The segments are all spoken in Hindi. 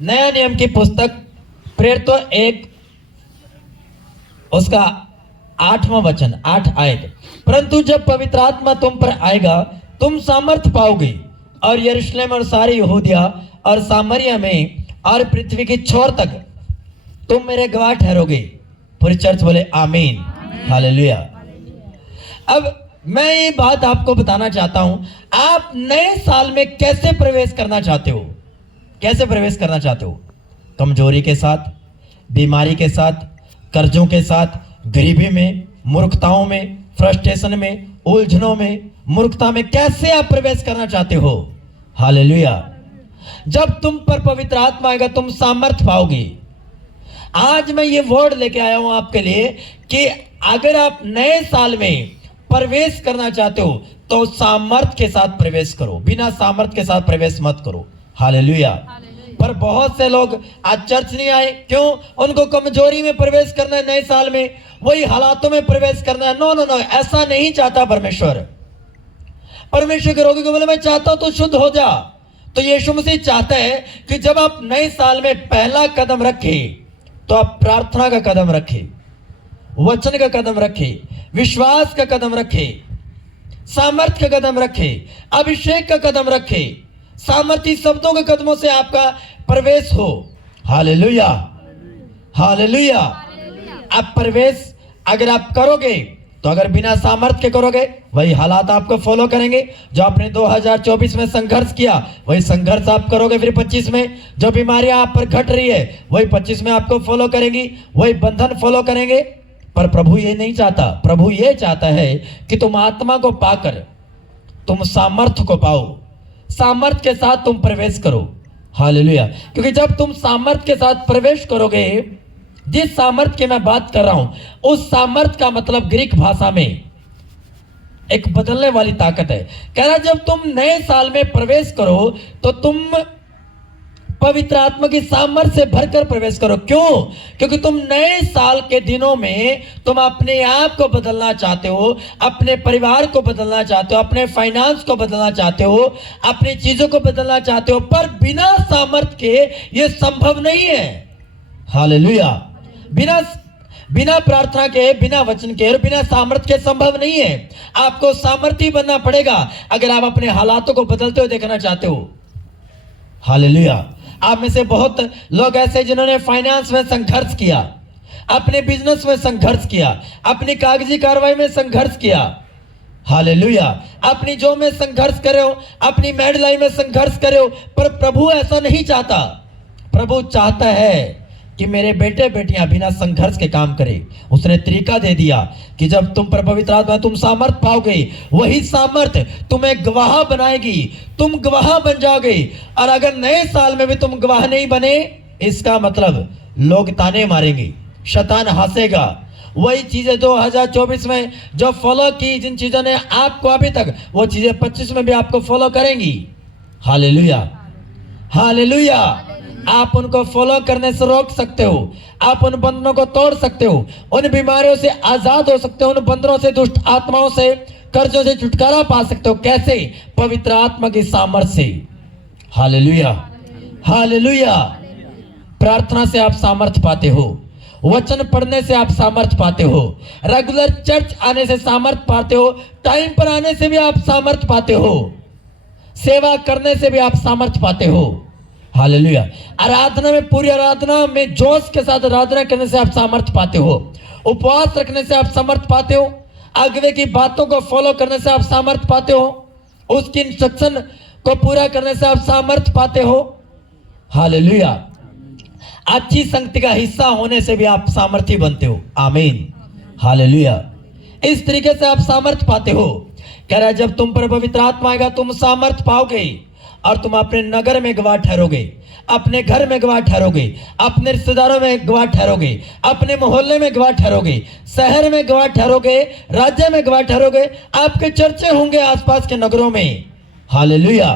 नया नियम की पुस्तक प्रेरित 1 उसका 8वां वचन 8 आयत। परंतु जब पवित्र आत्मा तुम पर आएगा तुम सामर्थ पाओगे और यरूशलेम और सारी यहूदिया और सामरिया में और पृथ्वी की छोर तक तुम मेरे गवाह ठहरोगे। पूरी चर्च बोले आमीन, हालेलुया। अब मैं ये बात आपको बताना चाहता हूं, आप नए साल में कैसे प्रवेश करना चाहते हो? कैसे प्रवेश करना चाहते हो? कमजोरी के साथ, बीमारी के साथ, कर्जों के साथ, गरीबी में, मूर्खताओं में, फ्रस्ट्रेशन में, उलझनों में, मूर्खता में कैसे आप प्रवेश करना चाहते हो? हालेलुया। जब तुम पर पवित्र आत्मा आएगा तुम सामर्थ पाओगे। आज मैं ये वर्ड लेके आया हूं आपके लिए कि अगर आप नए साल में प्रवेश करना चाहते हो तो सामर्थ के साथ प्रवेश करो, बिना सामर्थ के साथ प्रवेश मत करो। हालेलुया। पर बहुत से लोग आज चर्च नहीं आए, क्यों? उनको कमजोरी में प्रवेश करना है, नए साल में वही हालातों में प्रवेश करना है। नो नो नो, ऐसा नहीं चाहता परमेश्वर। परमेश्वर के रोगी को बोले मैं चाहता हूं तो शुद्ध हो जा। तो यीशु मसीह चाहता है कि जब आप नए साल में पहला कदम रखे तो आप प्रार्थना का कदम रखे, वचन का कदम रखे, विश्वास का कदम रखे, सामर्थ्य का कदम रखे, अभिषेक का कदम रखे, सामर्थ्य शब्दों के कदमों से आपका प्रवेश हो। Hallelujah, hallelujah. आप प्रवेश अगर आप करोगे तो अगर बिना सामर्थ्य के करोगे वही हालात आपको फॉलो करेंगे। जो आपने 2024 में संघर्ष किया वही संघर्ष आप करोगे फिर 25 में। जो बीमारियां आप पर घट रही है वही 25 में आपको फॉलो करेंगी, वही बंधन फॉलो करेंगे। पर प्रभु ये नहीं चाहता। प्रभु ये चाहता है कि तुम आत्मा को पाकर तुम सामर्थ्य को पाओ, सामर्थ्य के साथ तुम प्रवेश करो। हालेलुया। क्योंकि जब तुम सामर्थ्य के साथ प्रवेश करोगे, जिस सामर्थ्य की मैं बात कर रहा हूं उस सामर्थ्य का मतलब ग्रीक भाषा में एक बदलने वाली ताकत है। कह रहा जब तुम नए साल में प्रवेश करो तो तुम पवित्र आत्मा की सामर्थ्य से भरकर प्रवेश करो। क्यों? क्योंकि तुम नए साल के दिनों में तुम अपने आप को बदलना चाहते हो, अपने परिवार को बदलना चाहते हो, अपने फाइनेंस को बदलना चाहते हो, अपनी चीजों को बदलना चाहते हो, पर बिना सामर्थ्य के यह संभव नहीं है। हालेलुया। बिना प्रार्थना के, बिना वचन के और बिना सामर्थ्य के संभव नहीं है। आपको सामर्थ्य बनना पड़ेगा अगर आप अपने हालातों को बदलते हुए देखना चाहते हो। हालेलुया। आप में से बहुत लोग ऐसे जिन्होंने फाइनेंस में संघर्ष किया, अपने बिजनेस में संघर्ष किया, अपनी कागजी कार्रवाई में संघर्ष किया। हालेलुया। अपनी जॉब में संघर्ष करे हो, अपनी मैरिड लाइफ में संघर्ष करे हो, पर प्रभु ऐसा नहीं चाहता। प्रभु चाहता है कि मेरे बेटे बेटियां बिना संघर्ष के काम करें। उसने तरीका दे दिया कि जब तुम पर पवित्र आत्मा तुम सामर्थ पाओगे, वही सामर्थ तुम्हें गवाह बनाएगी, तुम गवाह बन जाओगे। और अगर नए साल में भी तुम गवाह नहीं बने, इसका मतलब लोग ताने मारेंगे, शैतान हंसेगा। वही चीजें 2024 में जो फॉलो की, जिन चीजों ने आपको अभी तक, वो चीजें 25 में भी आपको फॉलो करेंगी। Hallelujah, hallelujah. आप उनको फॉलो करने से रोक सकते हो, आप उन बंधनों को तोड़ सकते हो, उन बीमारियों से आजाद हो सकते हो, उन बंधनों से, दुष्ट आत्माओं से, कर्जों से छुटकारा पा सकते हो। कैसे? पवित्र आत्मा की सामर्थ्य से। Hallelujah, hallelujah. प्रार्थना से आप सामर्थ्य पाते हो, वचन पढ़ने से आप सामर्थ्य पाते हो, रेगुलर चर्च आने से सामर्थ्य पाते हो, टाइम पर आने से भी आप सामर्थ्य पाते हो, सेवा करने से भी आप सामर्थ्य पाते हो। हालेलुया। आराधना में, पूरी आराधना में जोश के साथ आराधना करने से आप सामर्थ्य पाते हो, उपवास रखने से आप सामर्थ्य पाते हो, अगुवे की बातों को फॉलो करने से आप सामर्थ्य पाते हो, उसकी इंस्ट्रक्शन को पूरा करने से आप सामर्थ्य पाते हो। हालेलुया। अच्छी संगति का हिस्सा होने से भी आप सामर्थ्य बनते हो। आमीन, हालेलुया। इस तरीके से आप सामर्थ्य पाते हो। कह रहा है जब तुम पर पवित्र आत्मा आएगा तुम सामर्थ्य पाओगे और तुम अपने नगर में गवाह ठहरोगे, अपने घर में गवाह ठहरोगे, अपने रिश्तेदारों में गवाह ठहरोगे, अपने मोहल्ले में गवाह ठहरोगे, शहर में गवाह ठहरोगे, राज्य में गवाह ठहरोगे। आपके चर्चे होंगे आसपास के नगरों में। हालेलुया।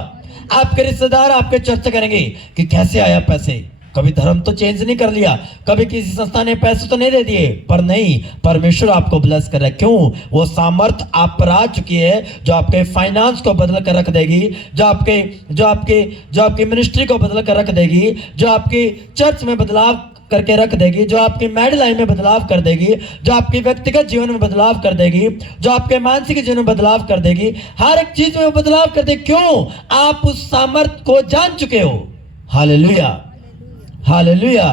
आपके रिश्तेदार आपके चर्चा करेंगे कि कैसे आया पैसे, कभी धर्म तो चेंज नहीं कर लिया, कभी किसी संस्था ने पैसे तो नहीं दे दिए, पर नहीं, परमेश्वर आपको ब्लेस कर रहा है। क्यों? वो सामर्थ आप पर आ चुकी है जो आपके फाइनेंस को बदल कर रख देगी, जो आपकी मिनिस्ट्री को बदल कर रख देगी, जो आपकी चर्च में बदलाव करके रख देगी, जो आपकी मैरिड लाइफ में बदलाव कर देगी, जो आपकी व्यक्तिगत जीवन में बदलाव कर देगी, जो आपके मानसिक जीवन में बदलाव कर देगी, हर एक चीज में बदलाव कर देगी। क्यों? आप उस सामर्थ को जान चुके हो। Hallelujah, hallelujah.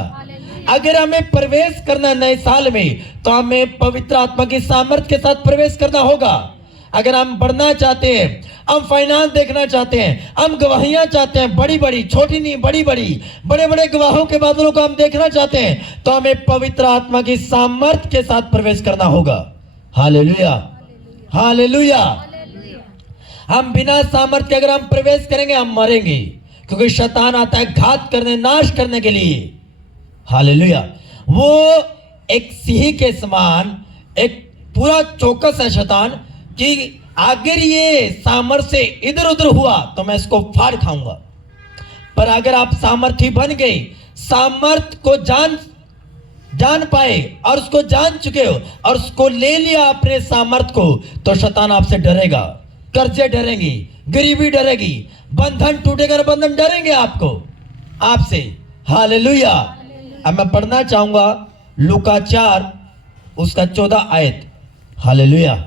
अगर हमें प्रवेश करना नए साल में, तो हमें पवित्र आत्मा की सामर्थ के साथ प्रवेश करना होगा। अगर हम बढ़ना चाहते हैं, हम फाइनेंस देखना चाहते हैं, हम गवाहियां चाहते हैं, बड़ी बड़ी, छोटी नहीं, बड़ी बड़ी, बड़े बड़े गवाहों के बादलों को हम देखना चाहते हैं, तो हमें पवित्र आत्मा की सामर्थ के साथ प्रवेश करना होगा। Hallelujah, hallelujah. हम बिना सामर्थ के अगर हम प्रवेश करेंगे, हम मरेंगे, क्योंकि शैतान आता है घात करने, नाश करने के लिए। हालेलुया। वो एक सिंह के समान, एक पूरा चौकस है शैतान कि अगर ये सामर्थ से इधर उधर हुआ तो मैं इसको फाड़ खाऊंगा। पर अगर आप सामर्थी बन गए, सामर्थ को जान पाए और उसको जान चुके हो और उसको ले लिया अपने सामर्थ को, तो शैतान आपसे डरेगा, कर्जे डरेंगी, गरीबी डरेगी, बंधन टूटेगा, बंधन डरेंगे आपसे। हालेलुया। अब मैं पढ़ना चाहूंगा लूका 4 उसका 14 आयत। हालेलुया।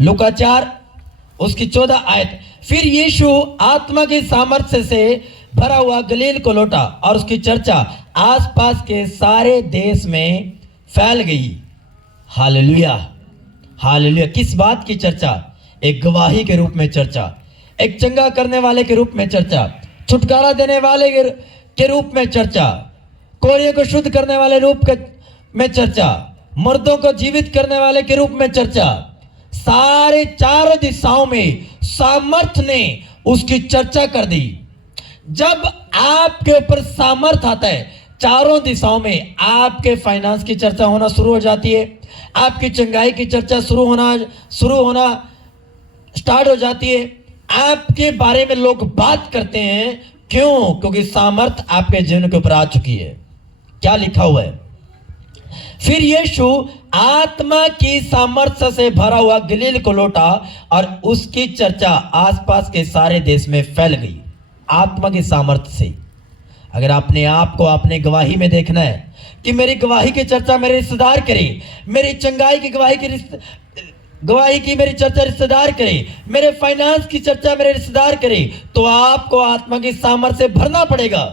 लूका 4 उसकी 14 आयत। फिर यीशु आत्मा की सामर्थ्य से भरा हुआ गलील को लौटा और उसकी चर्चा आसपास के सारे देश में फैल गई। Hallelujah, hallelujah. किस बात की चर्चा? एक गवाही के रूप में चर्चा, एक चंगा करने वाले के रूप में चर्चा, छुटकारा देने वाले के रूप में चर्चा, कोड़ियों को शुद्ध करने वाले रूप में चर्चा, मर्दों को जीवित करने वाले के रूप में चर्चा। सारे चारों दिशाओं में सामर्थ ने उसकी चर्चा कर दी। जब आपके ऊपर सामर्थ आता है, चारों दिशाओं में आपके फाइनेंस की चर्चा होना शुरू हो जाती है, आपकी चंगाई की चर्चा शुरू होना स्टार्ट हो जाती है, आपके बारे में लोग बात करते हैं। क्यों? क्योंकि सामर्थ आपके जीवन के ऊपर आ चुकी है। क्या लिखा हुआ है? फिर यीशु आत्मा की सामर्थ्य से भरा हुआ गलील को लौटा और उसकी चर्चा आसपास के सारे देश में फैल गई। आत्मा की सामर्थ्य से। अगर आपने आप को अपने गवाही में देखना है कि मेरी गवाही की चर्चा मेरे रिश्तेदार करें, मेरी चंगाई की गवाही की मेरी चर्चा रिश्तेदार करें, मेरे फाइनेंस की चर्चा मेरे रिश्तेदार करें, तो आपको आत्मा की सामर्थ्य से भरना पड़ेगा।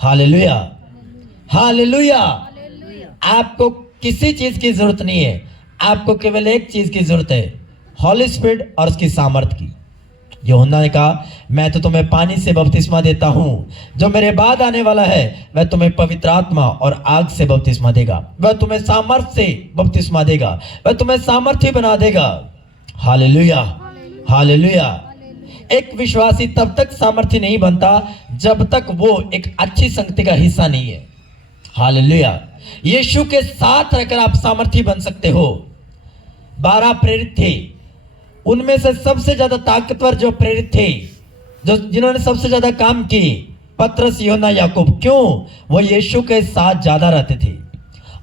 Hallelujah, hallelujah. आपको किसी चीज की जरूरत नहीं है, आपको केवल एक चीज की जरूरत है, हॉली स्पिरिट और उसकी सामर्थ की। यूहन्ना ने कहा, मैं तो तुम्हें पानी से बपतिस्मा देता हूं, जो मेरे बाद आने वाला है वह तुम्हें पवित्र आत्मा और आग से बपतिस्मा देगा। वह तुम्हें सामर्थ से बपतिस्मा देगा, वह तुम्हें सामर्थी बना देगा। Hallelujah, hallelujah. एक विश्वासी तब तक सामर्थी नहीं बनता जब तक वो एक अच्छी संगति का हिस्सा नहीं है। हालेलुया। यीशु के साथ रहकर आप सामर्थी बन सकते हो। 12 प्रेरित थे, उनमें से सबसे ज्यादा ताकतवर जो प्रेरित थे, जिन्होंने सबसे ज्यादा काम किए, पतरस, यूहन्ना, याकूब। क्यों? वो यीशु के साथ ज्यादा रहते थे,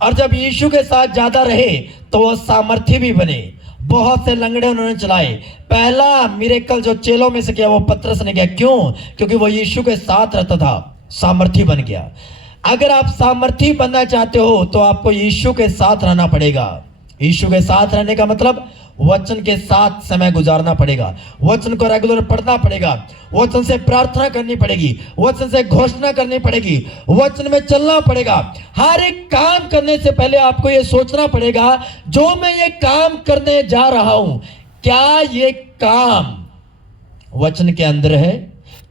और जब यीशु के साथ ज्यादा रहे तो वो सामर्थी भी बने। बहुत से लंगड़े उन्होंने चलाए। पहला मिरेकल जो चेलों में से किया वो पतरस ने किया। क्यों? क्योंकि वो यीशु के साथ रहता था, सामर्थी बन गया। अगर आप सामर्थी बनना चाहते हो तो आपको यीशु के साथ रहना पड़ेगा। यीशु के साथ रहने का मतलब वचन के साथ समय गुजारना पड़ेगा, वचन को रेगुलर पढ़ना पड़ेगा, वचन से प्रार्थना करनी पड़ेगी, वचन से घोषणा करनी पड़ेगी, वचन में चलना पड़ेगा। हर एक काम करने से पहले आपको यह सोचना पड़ेगा, जो मैं ये काम करने जा रहा हूं, क्या ये काम वचन के अंदर है?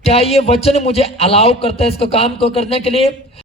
क्या ये वचन मुझे अलाउ करता है इसको काम को करने के लिए?